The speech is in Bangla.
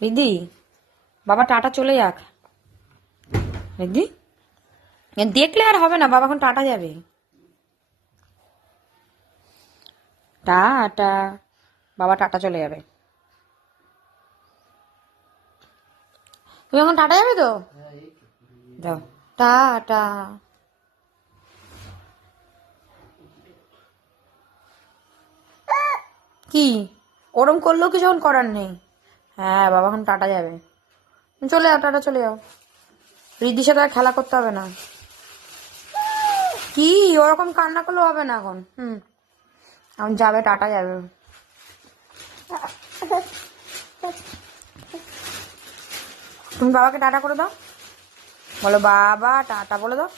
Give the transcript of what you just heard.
রিদি, বাবা টাটা চলে যাক। রিদি, দেখলে আর হবে না, বাবা এখন টাটা যাবে। টাটা, বাবা টাটা চলে যাবে। তুমি এখন টাটা যাবে তো? যাও, টাটা। কি ওরম করলেও কিছু এখন করার নেই। হ্যাঁ, বাবা এখন টাটা যাবে। তুমি চলে যাও, টাটা চলে যাও। রিদ্ধির সাথে আর খেলা করতে হবে না। কি ওরকম কান্না করলেও হবে না এখন। এখন যাবে, টাটা যাবে। তুমি বাবাকে টাটা করে দাও, বলো বাবা টাটা বলে দাও।